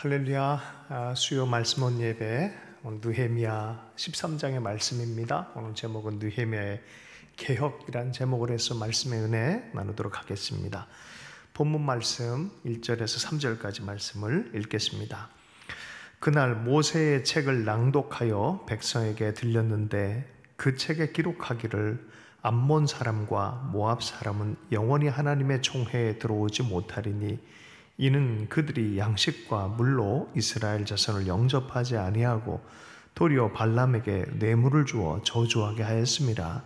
할렐루야. 수요 말씀 온 예배 오늘 느헤미야 13장의 말씀입니다. 오늘 제목은 느헤미야의 개혁이란 제목을 해서 말씀의 은혜 나누도록 하겠습니다. 본문 말씀 1절에서 3절까지 말씀을 읽겠습니다. 그날 모세의 책을 낭독하여 백성에게 들렸는데 그 책에 기록하기를 암몬 사람과 모압 사람은 영원히 하나님의 총회에 들어오지 못하리니 이는 그들이 양식과 물로 이스라엘 자손을 영접하지 아니하고 도리어 발람에게 뇌물을 주어 저주하게 하였습니다.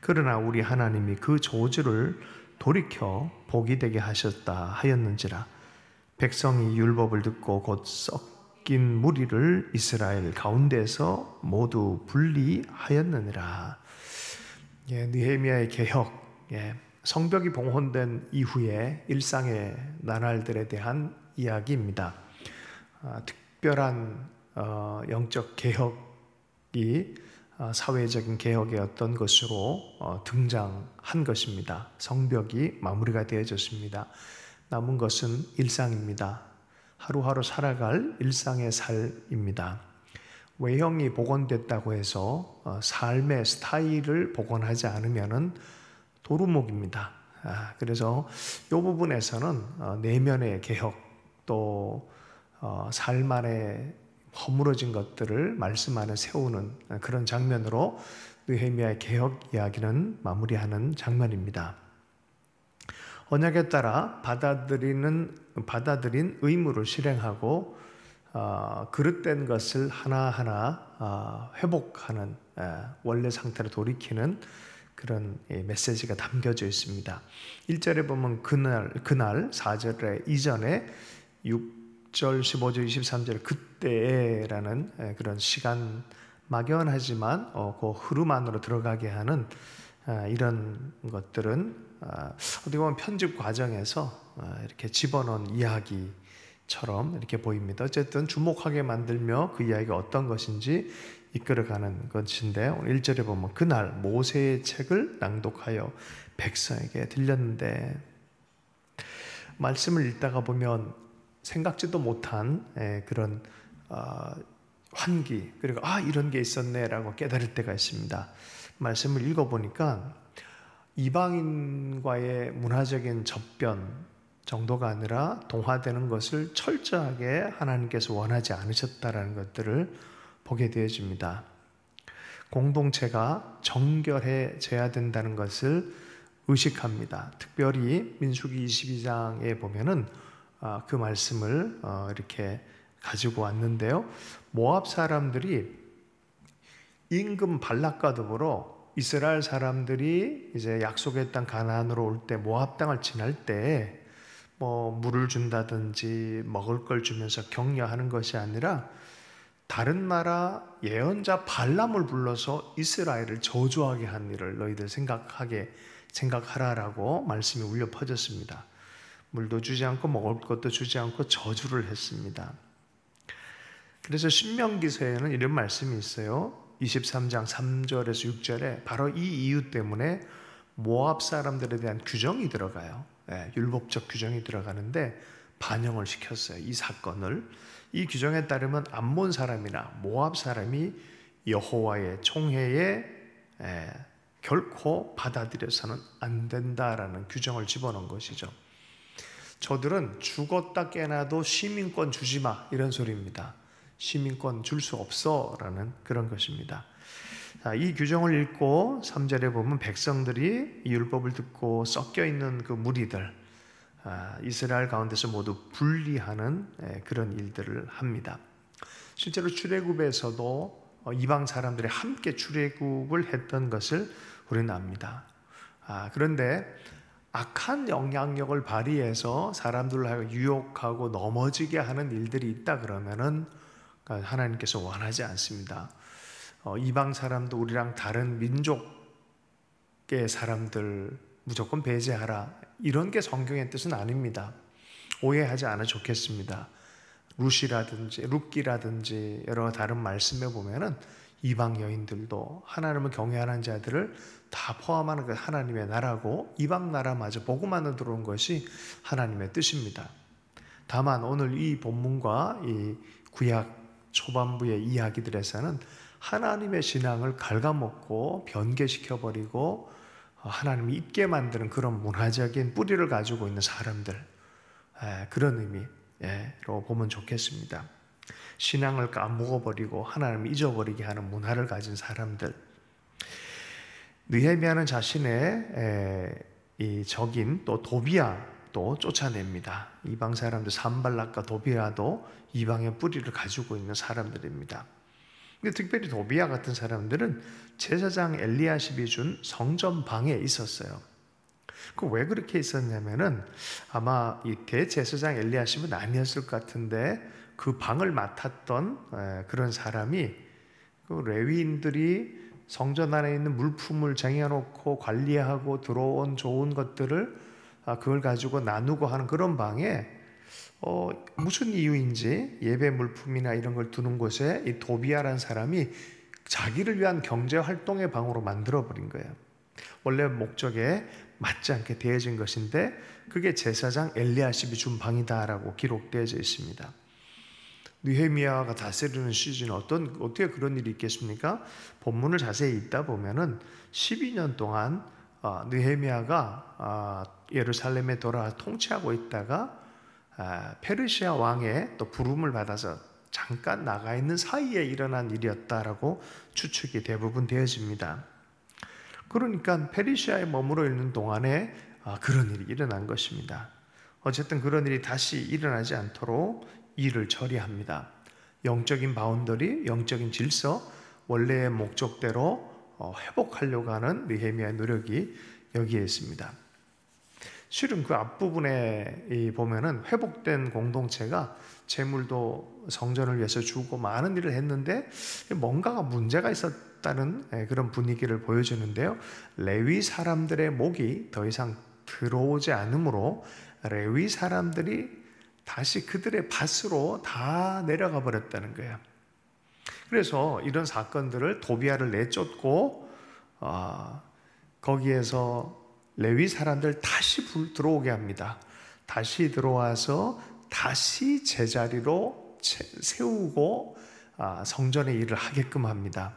그러나 우리 하나님이 그 저주를 돌이켜 복이 되게 하셨다 하였는지라. 백성이 율법을 듣고 곧 섞인 무리를 이스라엘 가운데서 모두 분리하였느니라. 느헤미야의 개혁, 성벽이 봉헌된 이후의 일상의 나날들에 대한 이야기입니다. 특별한 영적 개혁이 사회적인 개혁의 어떤 것으로 등장한 것입니다. 성벽이 마무리가 되어졌습니다. 남은 것은 일상입니다. 하루하루 살아갈 일상의 삶입니다. 외형이 복원됐다고 해서 삶의 스타일을 복원하지 않으면은 도루묵입니다. 그래서 이 부분에서는 내면의 개혁 또 삶 안에 허물어진 것들을 말씀 안에 세우는 그런 장면으로 느헤미야의 개혁 이야기는 마무리하는 장면입니다. 언약에 따라 받아들인 의무를 실행하고 그릇된 것을 하나하나 회복하는 원래 상태로 돌이키는 그런 메시지가 담겨져 있습니다. 1절에 보면 그날 4절에 이전에 6절, 15절, 23절 그때라는 그런 시간 막연하지만 그 흐름 안으로 들어가게 하는 이런 것들은 어떻게 보면 편집 과정에서 이렇게 집어넣은 이야기처럼 이렇게 보입니다. 어쨌든 주목하게 만들며 그 이야기가 어떤 것인지 이끌어가는 것인데 오늘 1절에 보면 그날 모세의 책을 낭독하여 백성에게 들렸는데 말씀을 읽다가 보면 생각지도 못한 그런 환기 그리고 이런 게 있었네 라고 깨달을 때가 있습니다. 말씀을 읽어보니까 이방인과의 문화적인 접변 정도가 아니라 동화되는 것을 철저하게 하나님께서 원하지 않으셨다라는 것들을 보게 되어집니다. 공동체가 정결해져야 된다는 것을 의식합니다. 특별히 민수기 22장에 보면은 그 말씀을 이렇게 가지고 왔는데요. 모압 사람들이 임금 발락과 더불어 이스라엘 사람들이 이제 약속의 땅 가나안으로 올 때 모압 땅을 지날 때 뭐 물을 준다든지 먹을 걸 주면서 격려하는 것이 아니라 다른 나라 예언자 발람을 불러서 이스라엘을 저주하게 한 일을 너희들 생각하라라고 말씀이 울려 퍼졌습니다. 물도 주지 않고 먹을 것도 주지 않고 저주를 했습니다. 그래서 신명기서에는 이런 말씀이 있어요. 23장 3절에서 6절에 바로 이 이유 때문에 모압 사람들에 대한 규정이 들어가요. 율법적 규정이 들어가는데 반영을 시켰어요. 이 사건을. 이 규정에 따르면 암몬 사람이나 모압 사람이 여호와의 총회에 결코 받아들여서는 안 된다라는 규정을 집어넣은 것이죠. 저들은 죽었다 깨나도 시민권 주지 마 이런 소리입니다. 시민권 줄 수 없어 라는 그런 것입니다. 이 규정을 읽고 3절에 보면 백성들이 이 율법을 듣고 섞여 있는 그 무리들 이스라엘 가운데서 모두 분리하는 그런 일들을 합니다. 실제로 출애굽에서도 이방 사람들이 함께 출애굽을 했던 것을 우리는 압니다. 그런데 악한 영향력을 발휘해서 사람들을 하여 유혹하고 넘어지게 하는 일들이 있다 그러면은 하나님께서 원하지 않습니다. 이방 사람도 우리랑 다른 민족의 사람들 무조건 배제하라 이런 게 성경의 뜻은 아닙니다. 오해하지 않아 좋겠습니다. 룻기라든지 여러 다른 말씀에 보면은 이방 여인들도 하나님을 경외하는 자들을 다 포함하는 그 하나님의 나라고 이방 나라마저 복음 안에 들어온 것이 하나님의 뜻입니다. 다만 오늘 이 본문과 이 구약 초반부의 이야기들에서는 하나님의 신앙을 갓먹고 변개시켜버리고 하나님이 잊게 만드는 그런 문화적인 뿌리를 가지고 있는 사람들, 그런 의미로 보면 좋겠습니다. 신앙을 까먹어버리고 하나님을 잊어버리게 하는 문화를 가진 사람들. 느헤미야는 자신의 이 적인 또 도비야도 쫓아냅니다. 이방 사람들 산발락과 도비야도 이방의 뿌리를 가지고 있는 사람들입니다. 근데 특별히 도비야 같은 사람들은 제사장 엘리야십이 준 성전 방에 있었어요. 그 왜 그렇게 있었냐면은 아마 이 대제사장 엘리야십은 아니었을 것 같은데 그 방을 맡았던 그런 사람이 그 레위인들이 성전 안에 있는 물품을 쟁여놓고 관리하고 들어온 좋은 것들을 그걸 가지고 나누고 하는 그런 방에 무슨 이유인지 예배 물품이나 이런 걸 두는 곳에 이 도비야라는 사람이 자기를 위한 경제 활동의 방으로 만들어버린 거예요. 원래 목적에 맞지 않게 되어진 것인데 그게 제사장 엘리야십이 준 방이다라고 기록되어져 있습니다. 느헤미야가 다스리는 시즌 어떻게 그런 일이 있겠습니까? 본문을 자세히 읽다 보면은 12년 동안 느헤미야가 예루살렘에 돌아와 통치하고 있다가 페르시아 왕의 또 부름을 받아서 잠깐 나가 있는 사이에 일어난 일이었다라고 추측이 대부분 되어집니다. 그러니까 페르시아에 머물러 있는 동안에 그런 일이 일어난 것입니다. 어쨌든 그런 일이 다시 일어나지 않도록 일을 처리합니다. 영적인 바운더리, 영적인 질서, 원래의 목적대로 회복하려고 하는 느헤미야의 노력이 여기에 있습니다. 실은 그 앞부분에 보면은 회복된 공동체가 재물도 성전을 위해서 주고 많은 일을 했는데 뭔가가 문제가 있었다는 그런 분위기를 보여주는데요. 레위 사람들의 목이 더 이상 들어오지 않으므로 레위 사람들이 다시 그들의 밭으로 다 내려가 버렸다는 거예요. 그래서 이런 사건들을 도비야를 내쫓고 거기에서 레위 사람들 다시 들어오게 합니다. 다시 들어와서 다시 제자리로 세우고 성전의 일을 하게끔 합니다.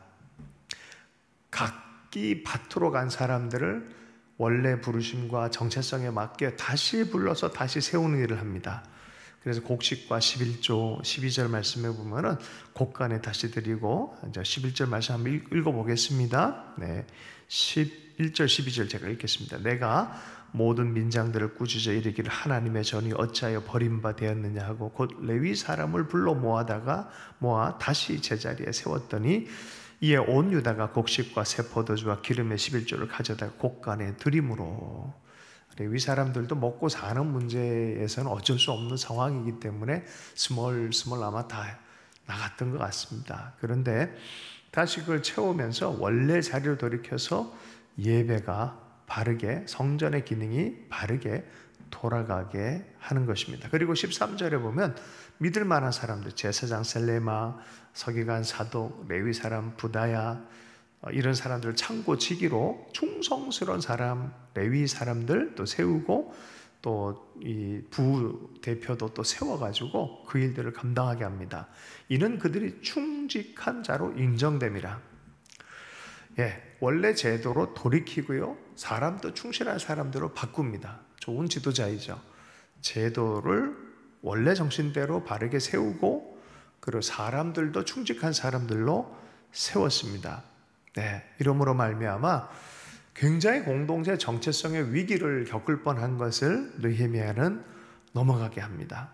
각기 밭으로 간 사람들을 원래 부르심과 정체성에 맞게 다시 불러서 다시 세우는 일을 합니다. 그래서 곡식과 11조 12절 말씀에 보면은 곡간에 다시 드리고, 이제 11절 말씀 한번 읽어보겠습니다. 네, 11절 12절 제가 읽겠습니다. 내가 모든 민장들을 꾸짖어 이르기를 하나님의 전이 어찌하여 버림바 되었느냐 하고 곧 레위 사람을 불러 모아 다시 제자리에 세웠더니 이에 온 유다가 곡식과 새 포도주와 기름의 11조를 가져다가 곡간에 드림으로. 레위 사람들도 먹고 사는 문제에서는 어쩔 수 없는 상황이기 때문에 스멀스멀 아마 다 나갔던 것 같습니다. 그런데 다시 그걸 채우면서 원래 자리로 돌이켜서 예배가 바르게, 성전의 기능이 바르게 돌아가게 하는 것입니다. 그리고 13절에 보면 믿을 만한 사람들, 제사장 셀레마, 서기관 사독, 레위 사람 부다야, 이런 사람들을 창고 지기로 충성스러운 사람, 레위 사람들 또 세우고 또 이 부대표도 또 세워가지고 그 일들을 감당하게 합니다. 이는 그들이 충직한 자로 인정됨이라. 원래 제도로 돌이키고요, 사람도 충실한 사람들로 바꿉니다. 좋은 지도자이죠. 제도를 원래 정신대로 바르게 세우고 그리고 사람들도 충직한 사람들로 세웠습니다. 이러므로 말미암아 굉장히 공동체 정체성의 위기를 겪을 뻔한 것을 느헤미야는 넘어가게 합니다.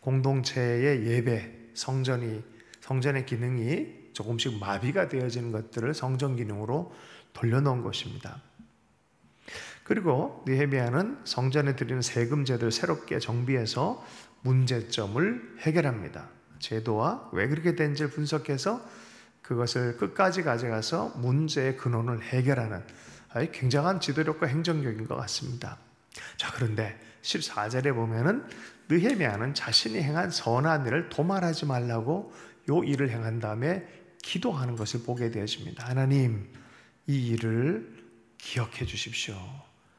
공동체의 예배, 성전의 기능이 조금씩 마비가 되어지는 것들을 성전 기능으로 돌려놓은 것입니다. 그리고 느헤미야는 성전에 드리는 세금제도를 새롭게 정비해서 문제점을 해결합니다. 제도와 왜 그렇게 된지를 분석해서 그것을 끝까지 가져가서 문제의 근원을 해결하는 굉장한 지도력과 행정력인 것 같습니다. 자, 그런데 14절에 보면은 느헤미야는 자신이 행한 선한 일을 도말하지 말라고 요 일을 행한 다음에 기도하는 것을 보게 되어집니다. 하나님, 이 일을 기억해 주십시오.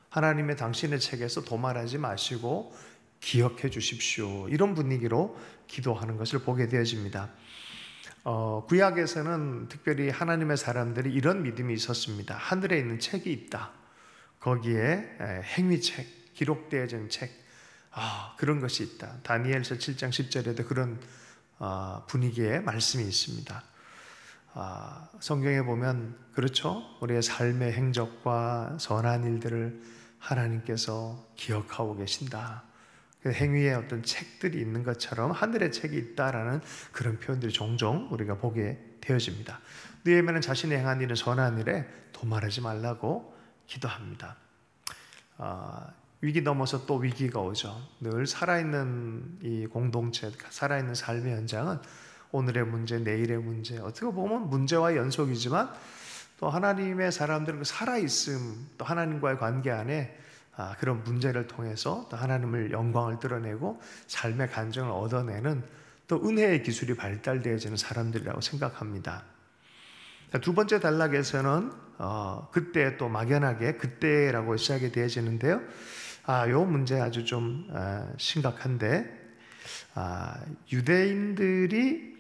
하나님의 당신의 책에서 도말하지 마시고 기억해 주십시오. 이런 분위기로 기도하는 것을 보게 되어집니다. 구약에서는 특별히 하나님의 사람들이 이런 믿음이 있었습니다. 하늘에 있는 책이 있다. 거기에 행위책, 기록되어진 책, 그런 것이 있다. 다니엘서 7장 10절에도 그런 분위기의 말씀이 있습니다. 성경에 보면 그렇죠. 우리의 삶의 행적과 선한 일들을 하나님께서 기억하고 계신다. 행위의 어떤 책들이 있는 것처럼 하늘의 책이 있다라는 그런 표현들이 종종 우리가 보게 되어집니다. 느헤미야는 자신이 행한 일은 선한 일에 도말하지 말라고 기도합니다. 위기 넘어서 또 위기가 오죠. 늘 살아있는 이 공동체, 살아있는 삶의 현장은 오늘의 문제, 내일의 문제, 어떻게 보면 문제와 연속이지만 또 하나님의 사람들은 살아있음, 또 하나님과의 관계 안에 그런 문제를 통해서 또 하나님을 영광을 드러내고 삶의 간증을 얻어내는 또 은혜의 기술이 발달되어지는 사람들이라고 생각합니다. 두 번째 단락에서는 그때 또 막연하게 그때라고 시작이 되어지는데요. 요 문제 아주 좀 심각한데 유대인들이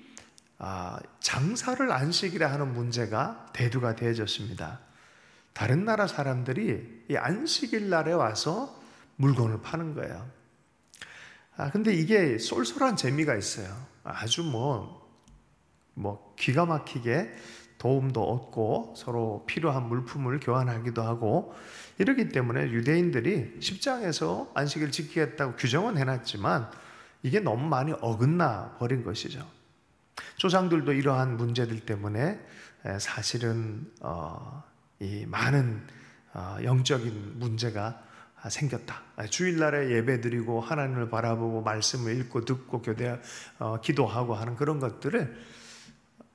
장사를 안식일에 하는 문제가 대두가 되어졌습니다. 다른 나라 사람들이 이 안식일 날에 와서 물건을 파는 거예요. 근데 이게 쏠쏠한 재미가 있어요. 아주 기가 막히게 도움도 얻고 서로 필요한 물품을 교환하기도 하고 이러기 때문에 유대인들이 10장에서 안식일 지키겠다고 규정은 해놨지만 이게 너무 많이 어긋나 버린 것이죠. 조상들도 이러한 문제들 때문에 사실은 이 많은 영적인 문제가 생겼다. 주일날에 예배드리고 하나님을 바라보고 말씀을 읽고 듣고 기도하고 하는 그런 것들을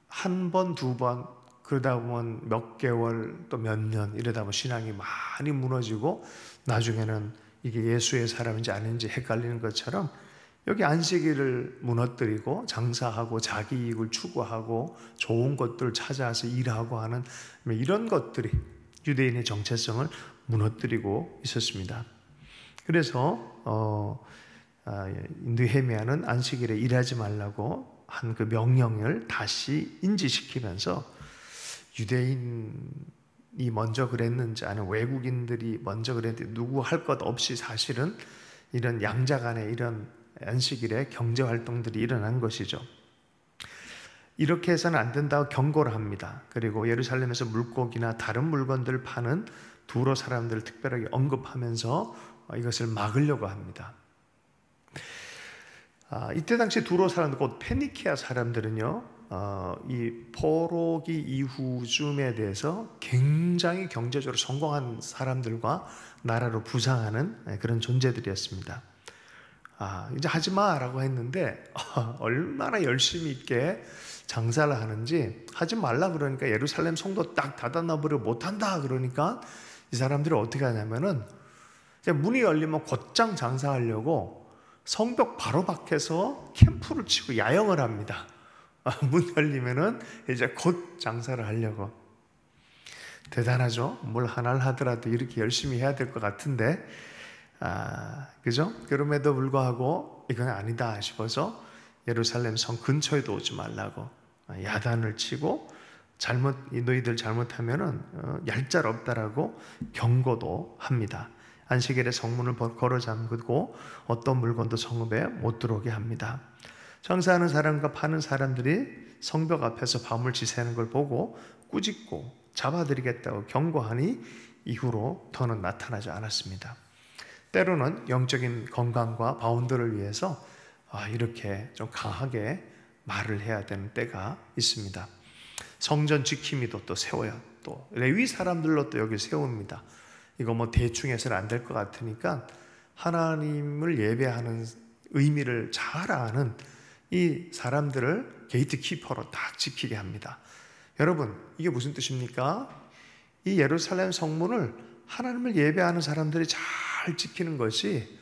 한 번, 두 번, 그러다 보면 몇 개월 또 몇 년 이러다 보면 신앙이 많이 무너지고 나중에는 이게 예수의 사람인지 아닌지 헷갈리는 것처럼 여기 안식일을 무너뜨리고 장사하고 자기 이익을 추구하고 좋은 것들을 찾아서 일하고 하는 이런 것들이 유대인의 정체성을 무너뜨리고 있었습니다. 그래서 느헤미야는 안식일에 일하지 말라고 한 그 명령을 다시 인지시키면서 유대인이 먼저 그랬는지 아니면 외국인들이 먼저 그랬는지 누구 할 것 없이 사실은 이런 양자 간의 이런 안식일에 경제활동들이 일어난 것이죠. 이렇게 해서는 안 된다고 경고를 합니다. 그리고 예루살렘에서 물고기나 다른 물건들을 파는 두로 사람들을 특별하게 언급하면서 이것을 막으려고 합니다. 이때 당시 두로 사람들, 곧 페니키아 사람들은요, 이 포로기 이후쯤에 대해서 굉장히 경제적으로 성공한 사람들과 나라로 부상하는 그런 존재들이었습니다. 이제 하지 마라고 했는데 얼마나 열심히 있게 장사를 하는지 하지 말라 그러니까 예루살렘 성도 딱 닫아놔버려 못한다 그러니까 이 사람들이 어떻게 하냐면은 이제 문이 열리면 곧장 장사하려고 성벽 바로 밖에서 캠프를 치고 야영을 합니다. 문 열리면은 이제 곧 장사를 하려고. 대단하죠? 뭘 하나를 하더라도 이렇게 열심히 해야 될 것 같은데 그죠? 그럼에도 불구하고 이건 아니다 싶어서 예루살렘 성 근처에도 오지 말라고 야단을 치고 너희들 잘못하면은 얄짤 없다라고 경고도 합니다. 안식일에 성문을 걸어 잠그고 어떤 물건도 성읍에 못 들어오게 합니다. 장사하는 사람과 파는 사람들이 성벽 앞에서 밤을 지새는 걸 보고 꾸짖고 잡아들이겠다고 경고하니 이후로 더는 나타나지 않았습니다. 때로는 영적인 건강과 바운더를 위해서 이렇게 좀 강하게 말을 해야 되는 때가 있습니다. 성전 지킴이도 또 세워요. 또 레위 사람들로 또 여기 세웁니다. 이거 대충 해서는 안 될 것 같으니까 하나님을 예배하는 의미를 잘 아는 이 사람들을 게이트키퍼로 딱 지키게 합니다. 여러분, 이게 무슨 뜻입니까? 이 예루살렘 성문을 하나님을 예배하는 사람들이 잘 지키는 것이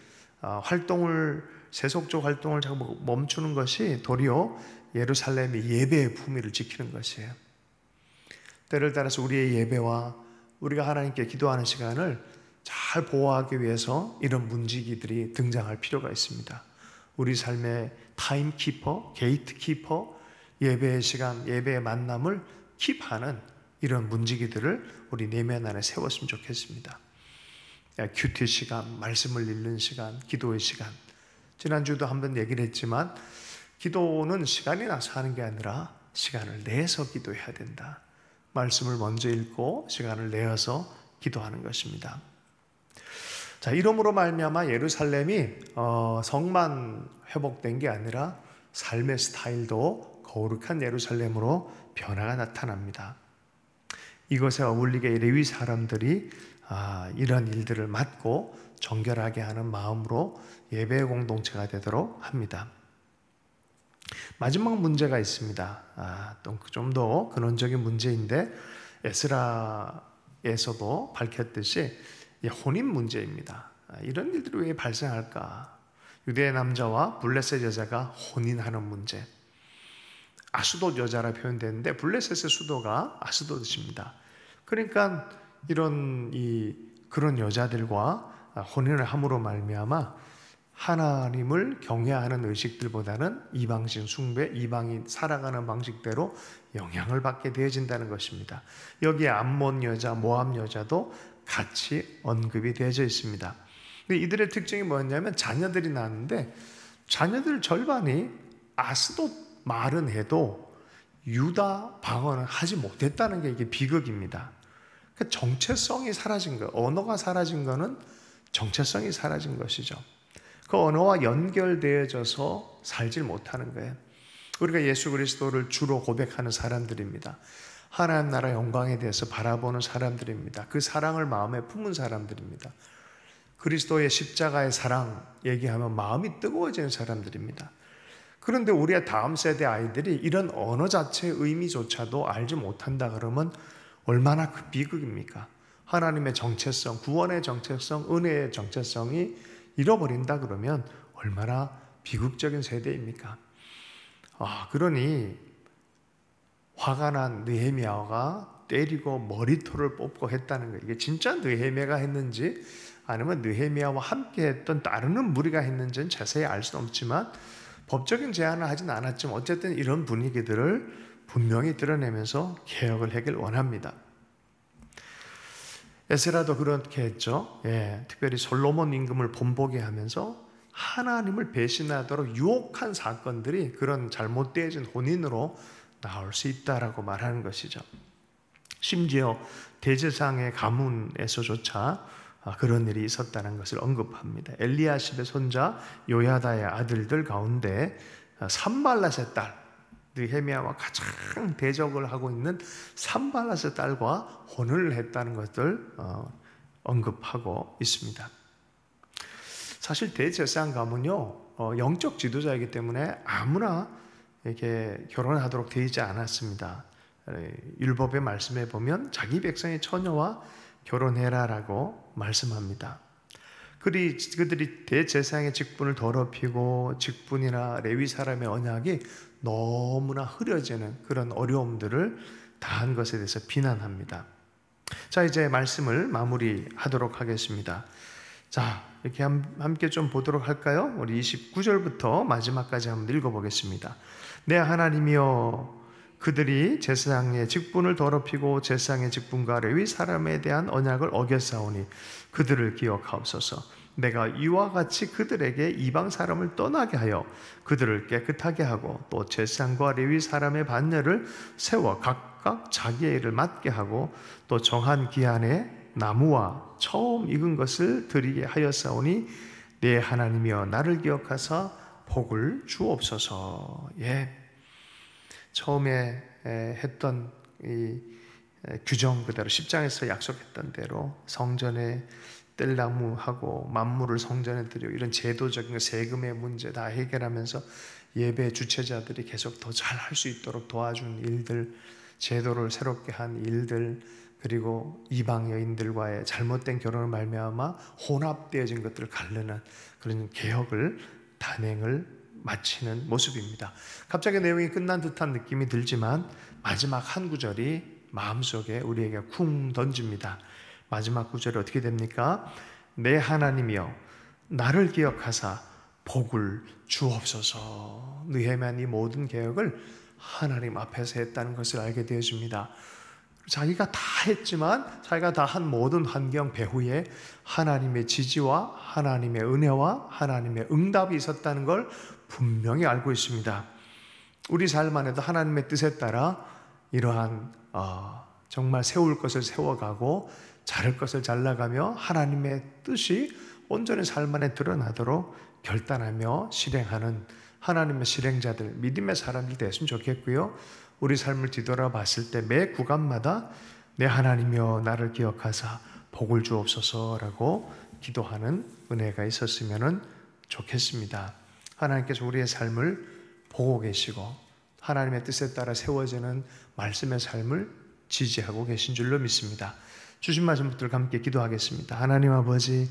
세속적 활동을 자꾸 멈추는 것이 도리어 예루살렘의 예배의 품위를 지키는 것이에요. 때를 따라서 우리의 예배와 우리가 하나님께 기도하는 시간을 잘 잘 보호하기 위해서 이런 문지기들이 등장할 필요가 있습니다. 우리 삶의 타임키퍼, 게이트키퍼, 예배의 시간, 예배의 만남을 킵하는 이런 문지기들을 우리 내면 안에 세웠으면 좋겠습니다. 큐티 시간, 말씀을 읽는 시간, 기도의 시간. 지난주도 한번 얘기를 했지만 기도는 시간이 나서 하는 게 아니라 시간을 내서 기도해야 된다. 말씀을 먼저 읽고 시간을 내어서 기도하는 것입니다. 자, 이러므로 말미암아 예루살렘이 성만 회복된 게 아니라 삶의 스타일도 거룩한 예루살렘으로 변화가 나타납니다. 이것에 어울리게 레위 사람들이 이런 일들을 맡고 정결하게 하는 마음으로 예배 공동체가 되도록 합니다. 마지막 문제가 있습니다. 또 좀 더 근원적인 문제인데 에스라에서도 밝혔듯이 혼인 문제입니다. 이런 일들이 왜 발생할까? 유대 남자와 블레셋 여자가 혼인하는 문제. 아스돗 여자라 표현되는데 블레셋의 수도가 아스돗입니다. 그러니까 그런 여자들과 혼인을 함으로 말미암아 하나님을 경외하는 의식들보다는 이방신 숭배, 이방인 살아가는 방식대로 영향을 받게 되어진다는 것입니다. 여기에 암몬 여자, 모압 여자도 같이 언급이 되어져 있습니다. 근데 이들의 특징이 뭐였냐면 자녀들이 낳았는데 자녀들 절반이 아스돗 말은 해도 유다 방언을 하지 못했다는 게 이게 비극입니다. 그러니까 정체성이 사라진 거예요. 언어가 사라진 거는 정체성이 사라진 것이죠. 그 언어와 연결되어져서 살질 못하는 거예요. 우리가 예수 그리스도를 주로 고백하는 사람들입니다. 하나님 나라 영광에 대해서 바라보는 사람들입니다. 그 사랑을 마음에 품은 사람들입니다. 그리스도의 십자가의 사랑 얘기하면 마음이 뜨거워지는 사람들입니다. 그런데 우리의 다음 세대 아이들이 이런 언어 자체의 의미조차도 알지 못한다 그러면 얼마나 그 비극입니까? 하나님의 정체성, 구원의 정체성, 은혜의 정체성이 잃어버린다 그러면 얼마나 비극적인 세대입니까? 그러니 화가 난 느헤미야가 때리고 머리털을 뽑고 했다는 거예요. 이게 진짜 느헤미야가 했는지 아니면 느헤미야와 함께 했던 따르는 무리가 했는지는 자세히 알 수는 없지만 법적인 제한을 하진 않았지만 어쨌든 이런 분위기들을 분명히 드러내면서 개혁을 하길 원합니다. 에스라도 그렇게 했죠. 특별히 솔로몬 임금을 본보게 하면서 하나님을 배신하도록 유혹한 사건들이 그런 잘못되어진 혼인으로 나올 수 있다라고 말하는 것이죠. 심지어 대제사장의 가문에서조차 그런 일이 있었다는 것을 언급합니다. 엘리야십의 손자 요야다의 아들들 가운데 산발랏의 딸, 느헤미야와 가장 대적을 하고 있는 산발랏의 딸과 혼을 했다는 것을 언급하고 있습니다. 사실 대제사장 가문요 영적 지도자이기 때문에 아무나 이렇게 결혼하도록 되어 있지 않았습니다. 율법의 말씀에 보면 자기 백성의 처녀와 결혼해라라고 말씀합니다. 그들이 대제사장의 직분을 더럽히고 직분이나 레위 사람의 언약이 너무나 흐려지는 그런 어려움들을 다한 것에 대해서 비난합니다. 자, 이제 말씀을 마무리하도록 하겠습니다. 자, 이렇게 함께 좀 보도록 할까요? 우리 29절부터 마지막까지 한번 읽어보겠습니다. 내 하나님이여, 그들이 제사장의 직분을 더럽히고 제사장의 직분과 레위 사람에 대한 언약을 어겼사오니 그들을 기억하옵소서. 내가 이와 같이 그들에게 이방 사람을 떠나게 하여 그들을 깨끗하게 하고 또 제사장과 레위 사람의 반열을 세워 각각 자기의 일을 맡게 하고 또 정한 기한에 나무와 처음 익은 것을 드리게 하였사오니 내 하나님이여 나를 기억하사 복을 주옵소서. 처음에 했던 이 규정 그대로 10장에서 약속했던 대로 성전에 뗄나무하고 만물을 성전에 드리고 이런 제도적인 세금의 문제 다 해결하면서 예배 주최자들이 계속 더 잘할 수 있도록 도와준 일들, 제도를 새롭게 한 일들, 그리고 이방 여인들과의 잘못된 결혼을 말미암아 혼합되어진 것들을 가르는 그런 개혁을 단행을 마치는 모습입니다. 갑자기 내용이 끝난 듯한 느낌이 들지만 마지막 한 구절이 마음속에 우리에게 쿵 던집니다. 마지막 구절이 어떻게 됩니까? 내 하나님이여 나를 기억하사 복을 주옵소서. 느헤미야는 이 모든 개혁을 하나님 앞에서 했다는 것을 알게 되어집니다. 자기가 다 했지만 자기가 다 한 모든 환경 배후에 하나님의 지지와 하나님의 은혜와 하나님의 응답이 있었다는 걸 분명히 알고 있습니다. 우리 삶 안에도 하나님의 뜻에 따라 이러한 정말 세울 것을 세워가고 자를 것을 잘라가며 하나님의 뜻이 온전히 삶 안에 드러나도록 결단하며 실행하는 하나님의 실행자들, 믿음의 사람들이 됐으면 좋겠고요. 우리 삶을 뒤돌아봤을 때 매 구간마다 내 하나님이여 나를 기억하사 복을 주옵소서라고 기도하는 은혜가 있었으면 좋겠습니다. 하나님께서 우리의 삶을 보고 계시고 하나님의 뜻에 따라 세워지는 말씀의 삶을 지지하고 계신 줄로 믿습니다. 주신 말씀 붙들고 함께 기도하겠습니다. 하나님 아버지,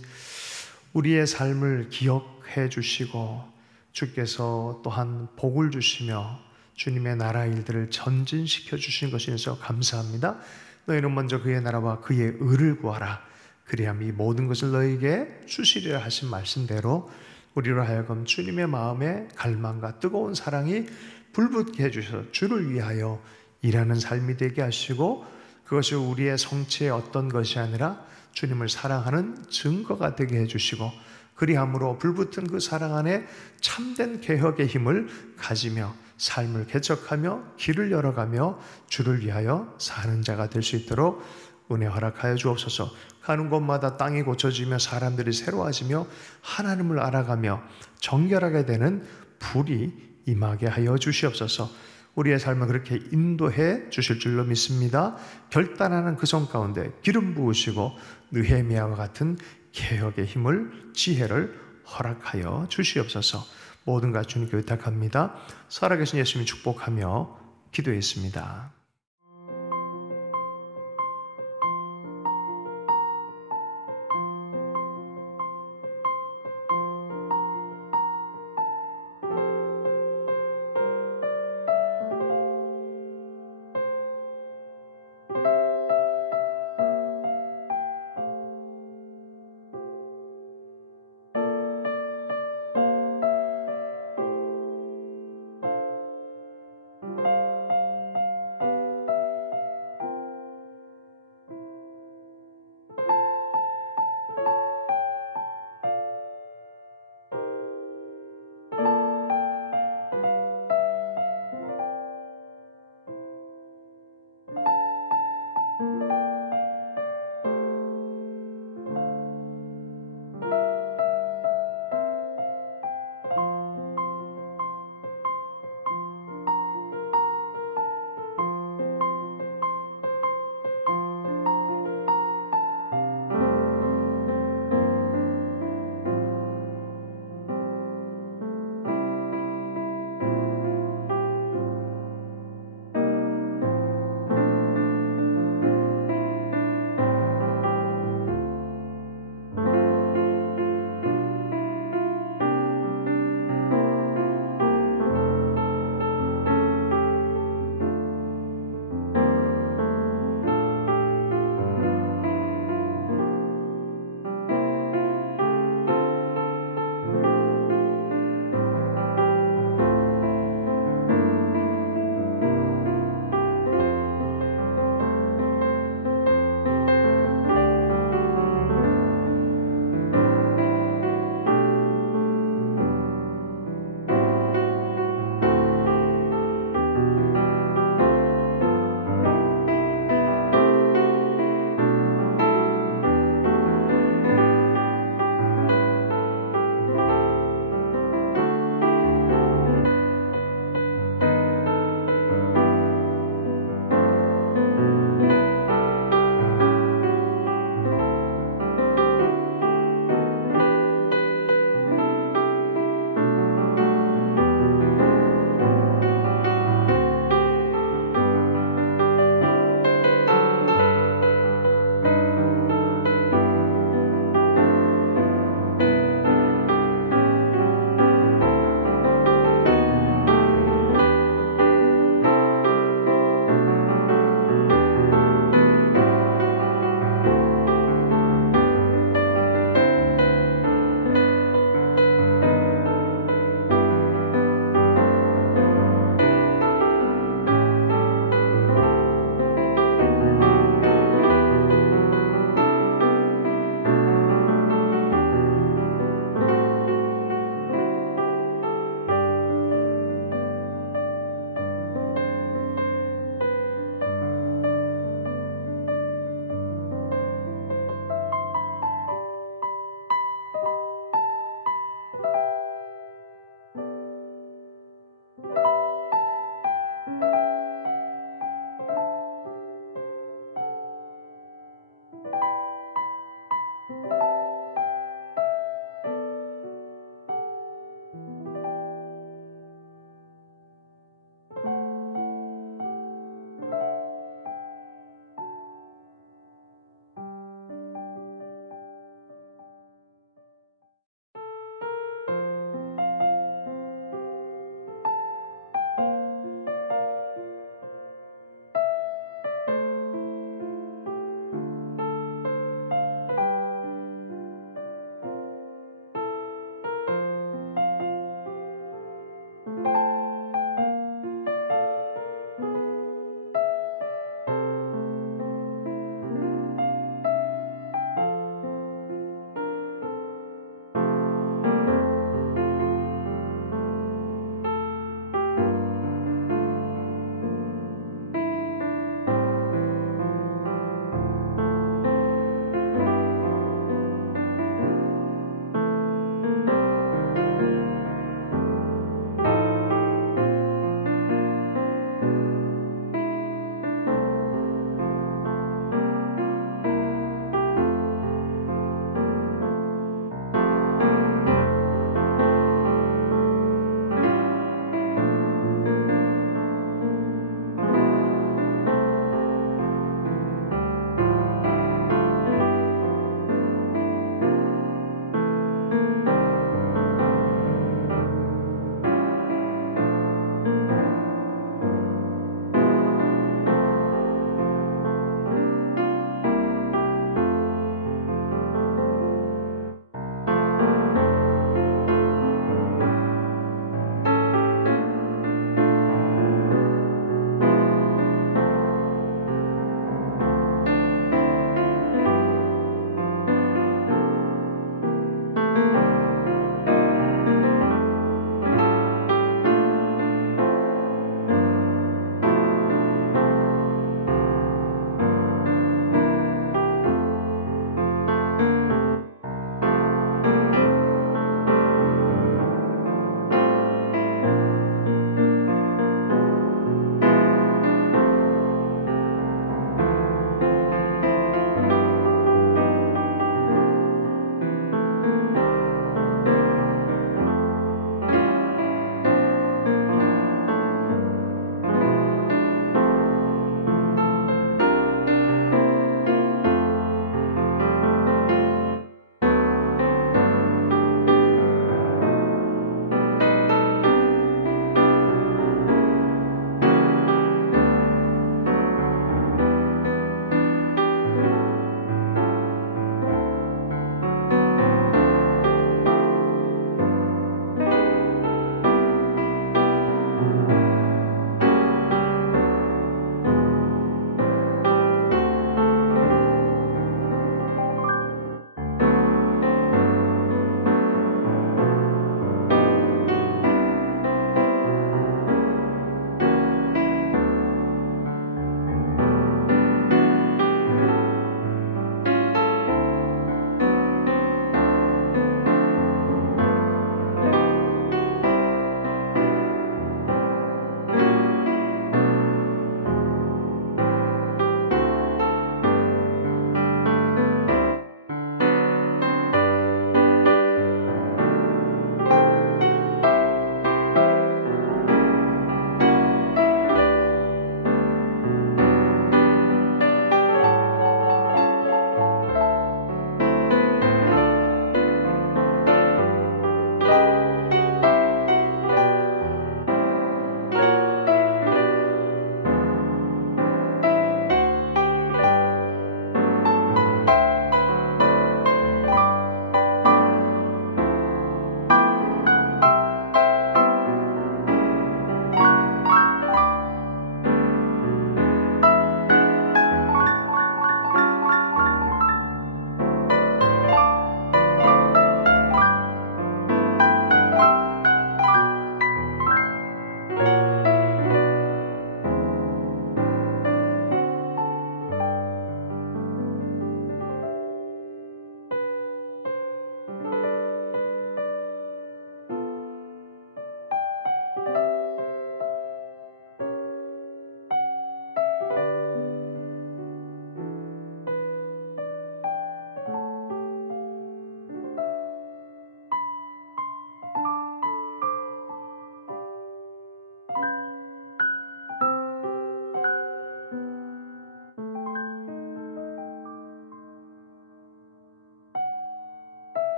우리의 삶을 기억해 주시고 주께서 또한 복을 주시며 주님의 나라 일들을 전진시켜 주신 것에 대해서 감사합니다. 너희는 먼저 그의 나라와 그의 의를 구하라. 그리하면 이 모든 것을 너희에게 주시리라 하신 말씀대로 우리로 하여금 주님의 마음에 갈망과 뜨거운 사랑이 불붙게 해주셔서 주를 위하여 일하는 삶이 되게 하시고 그것이 우리의 성취의 어떤 것이 아니라 주님을 사랑하는 증거가 되게 해주시고 그리함으로 불붙은 그 사랑 안에 참된 개혁의 힘을 가지며 삶을 개척하며 길을 열어가며 주를 위하여 사는 자가 될 수 있도록 은혜 허락하여 주옵소서. 가는 곳마다 땅이 고쳐지며 사람들이 새로워지며 하나님을 알아가며 정결하게 되는 불이 임하게 하여 주시옵소서. 우리의 삶을 그렇게 인도해 주실 줄로 믿습니다. 결단하는 그 손 가운데 기름 부으시고 느헤미야와 같은 개혁의 힘을, 지혜를 허락하여 주시옵소서. 모든 것 주님께 의탁합니다. 살아계신 예수님 축복하며 기도했습니다.